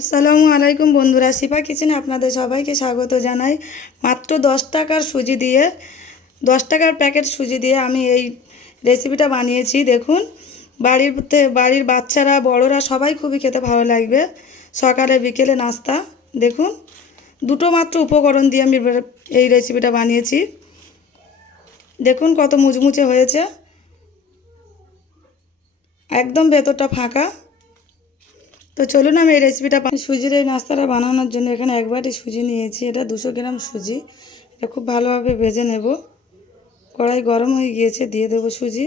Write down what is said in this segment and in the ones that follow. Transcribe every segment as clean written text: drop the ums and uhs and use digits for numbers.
আসসালামু আলাইকুম বন্ধুরা, শিফা কিচেনে আপনাদের সবাইকে স্বাগত জানাই। মাত্র 10 টাকার সুজি দিয়ে 10 টাকার প্যাকেট সুজি দিয়ে আমি এই রেসিপিটা বানিয়েছি। দেখুন, বাড়ির বাচ্চারা বড়রা সবাই খুবই খেতে ভালো লাগবে। সকালে বিকেলে নাস্তা। দেখুন, দুটো মাত্র উপকরণ দিয়ে আমি এই রেসিপিটা বানিয়েছি। দেখুন কত মুচমুচে হয়েছে, একদম ভেতরটা ফাঁকা। তো চলুন আমি এই রেসিপিটা সুজির এই নাস্তাটা বানানোর জন্য এখানে 1 বাটি সুজি নিয়েছি। এটা 200 গ্রাম সুজি। এটা খুব ভালোভাবে ভেজে নেব। কড়াই গরম হয়ে গিয়েছে, দিয়ে দেব সুজি।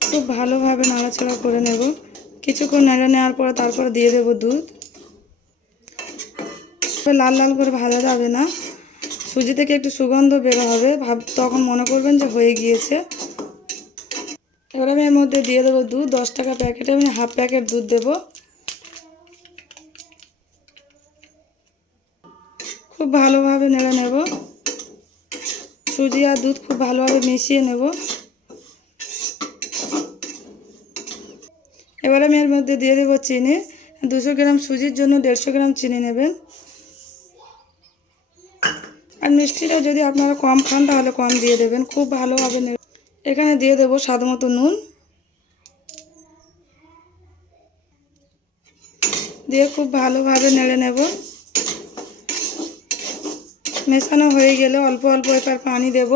খুব ভালোভাবে নাড়াচাড়া করে নেব। কিছুক্ষণ নেড়ে নেওয়ার পর তারপর দিয়ে দেব দুধ। লাল লাল করে ভাজা যাবে না, সুজি থেকে একটু সুগন্ধ বের হবে, তখন মনে করবেন যে হয়ে গিয়েছে। এবার আমি এর মধ্যে দিয়ে দেবো দুধ। 10 টাকা প্যাকেটে আমি হাফ প্যাকেট দুধ দেবো। খুব ভালোভাবে নেড়ে নেব। সুজি আর দুধ খুব ভালোভাবে মিশিয়ে নেব। এবার আমি এর মধ্যে দিয়ে দেবো চিনি। 200 গ্রাম সুজির জন্য 150 গ্রাম চিনি নেবেন। আর মিষ্টিটা যদি আপনারা কম খান তাহলে কম দিয়ে দেবেন। খুব ভালোভাবে নেড়ে এখানে দিয়ে দেবো স্বাদ মতো নুন। দিয়ে খুব ভালোভাবে নেড়ে নেব। মেশানো হয়ে গেলে অল্প অল্প এবার পানি দেব।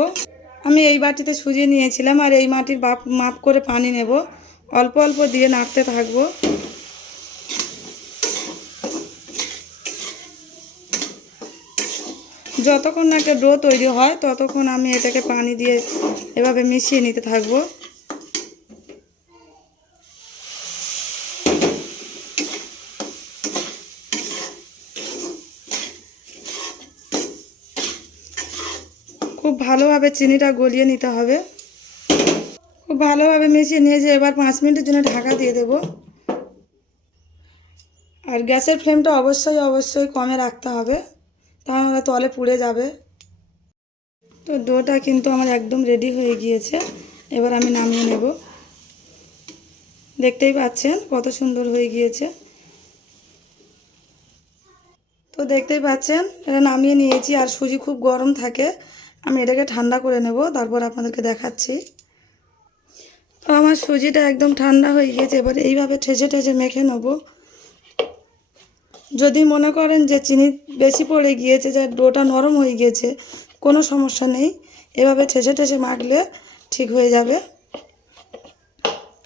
আমি এই বাটিতে সুজি নিয়েছিলাম আর এই মাটির মাপ করে পানি নেব। অল্প অল্প দিয়ে নাড়তে থাকবো। যতক্ষণ না একটা ডো তৈরি হয় ততক্ষণ আমি এটাকে পানি দিয়ে এভাবে মিশিয়ে নিতে থাকবো। খুব ভালোভাবে চিনিটা গলিয়ে নিতে হবে। খুব ভালোভাবে মিশিয়ে নিয়েছি। এবার 5 মিনিটের জন্য ঢাকা দিয়ে দেব। আর গ্যাসের ফ্লেমটা অবশ্যই কমে রাখতে হবে, তাহলে তলে পুড়ে যাবে। তো ডোটা কিন্তু আমার একদম রেডি হয়ে গিয়েছে। এবার আমি নামিয়ে নেব। দেখতেই পাচ্ছেন কত সুন্দর হয়ে গিয়েছে। তো দেখতেই পাচ্ছেন এটা নামিয়ে নিয়েছি। আর সুজি খুব গরম থাকে, আমি এটাকে ঠান্ডা করে নেব, তারপর আপনাদেরকে দেখাচ্ছি। তো আমার সুজিটা একদম ঠান্ডা হয়ে গিয়েছে। এবার এইভাবে ঠেসে ঠেসে মেখে নেব। যদি মনে করেন যে চিনি বেশি পড়ে গিয়েছে, যে ডোটা নরম হয়ে গিয়েছে, কোনো সমস্যা নেই। এভাবে ঠেসে ঠেসে মাখলে ঠিক হয়ে যাবে।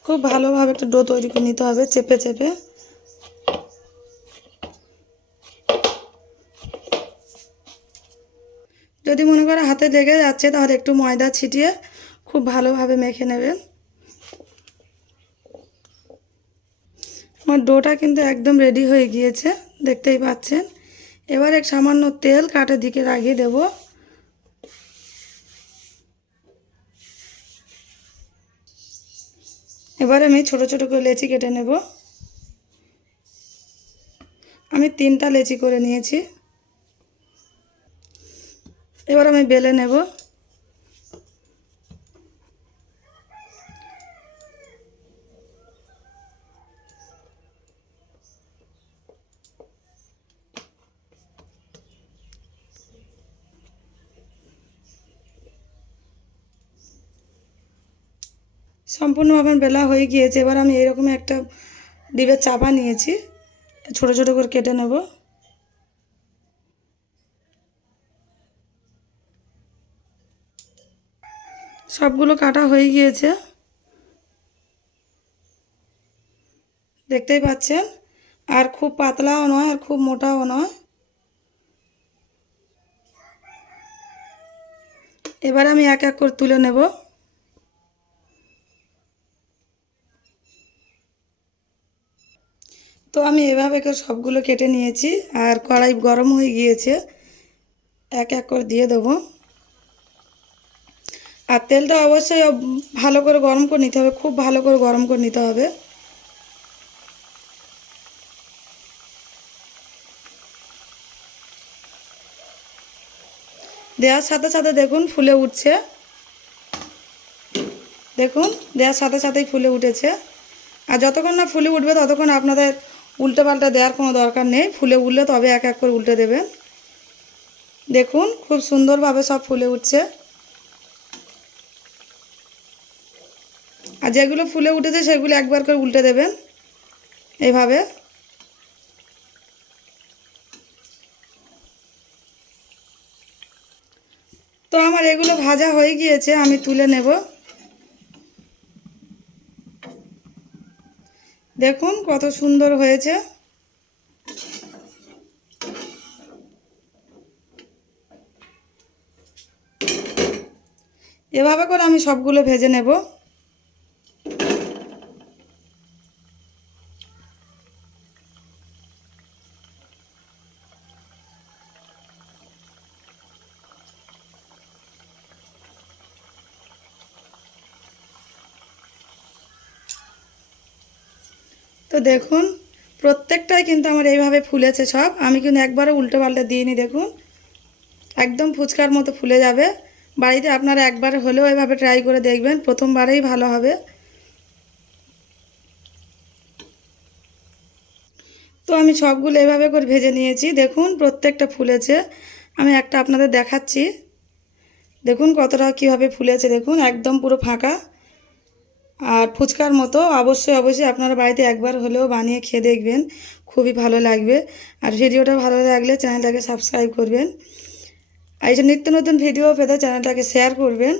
খুব ভালোভাবে একটা ডো তৈরি করে নিতে হবে, চেপে চেপে। যদি মনে করে হাতে লেগে যাচ্ছে তাহলে একটু ময়দা ছিটিয়ে খুব ভালোভাবে মেখে নেবেন। আমার ডোটা কিন্তু একদম রেডি হয়ে গিয়েছে, দেখতেই পাচ্ছেন। এবার এক সামান্য তেল কাঠের দিকে লাগিয়ে দেব। এবার আমি ছোট ছোট করে লেচি কেটে নেব। আমি 3টা লেচি করে নিয়েছি। এবার আমি বেলে নেব। সম্পূর্ণভাবে বেলা হয়ে গিয়েছে। এবার আমি এরকম একটা ডিবের চাপা নিয়েছি, ছোট ছোট করে কেটে নেব। সবগুলো কাটা হয়ে গিয়েছে, দেখতেই পাচ্ছেন। আর খুব পাতলাও নয় আর খুব মোটাও নয়। এবার আমি এক এক করে তুলে নেব। তো আমি এভাবে করে সবগুলো কেটে নিয়েছি। আর কড়াই গরম হয়ে গিয়েছে, এক এক করে দিয়ে দেবো। আর তেলটা অবশ্যই ভালো করে গরম করে নিতে হবে, খুব ভালো করে গরম করে নিতে হবে। দেওয়ার সাথে সাথে দেখুন ফুলে উঠছে। দেখুন দেওয়ার সাথে সাথেই ফুলে উঠেছে। আর যতক্ষণ না ফুলে উঠবে ততক্ষণ আপনাদের উল্টে পাল্টা দেওয়ার কোনো দরকার নেই। ফুলে উঠলে তবে এক এক করে উল্টে দেবেন। দেখুন খুব সুন্দরভাবে সব ফুলে উঠছে। আর যেগুলো ফুলে উঠেছে সেগুলো একবার করে উল্টে দেবেন এইভাবে। তো আমার এগুলো ভাজা হয়ে গিয়েছে, আমি তুলে নেব। দেখুন কত সুন্দর হয়েছে। এভাবে করে আমি সবগুলো ভেজে নেব। তো দেখুন প্রত্যেকটাই কিন্তু আমার এইভাবে ফুলেছে সব। আমি কিন্তু একবারও উল্টো পাল্টে দিইনি। দেখুন একদম ফুচকার মতো ফুলে যাবে। বাড়িতে আপনারা একবার হলেও এভাবে ট্রাই করে দেখবেন, প্রথমবারেই ভালো হবে। তো আমি সবগুলো এভাবে করে ভেজে নিয়েছি। দেখুন প্রত্যেকটা ফুলেছে। আমি একটা আপনাদের দেখাচ্ছি। দেখুন কতটা কীভাবে ফুলেছে। দেখুন একদম পুরো ফাঁকা আর ফুচকার মতো। অবশ্যই অবশ্যই আপনারা বাড়িতে একবার হলেও বানিয়ে খেয়ে দেখবেন, খুবই ভালো লাগবে। আর ভিডিওটা ভালো লাগলে চ্যানেলটাকে সাবস্ক্রাইব করবেন। আর এই যে নিত্য নতুন ভিডিও পেতে চ্যানেলটাকে শেয়ার করবেন।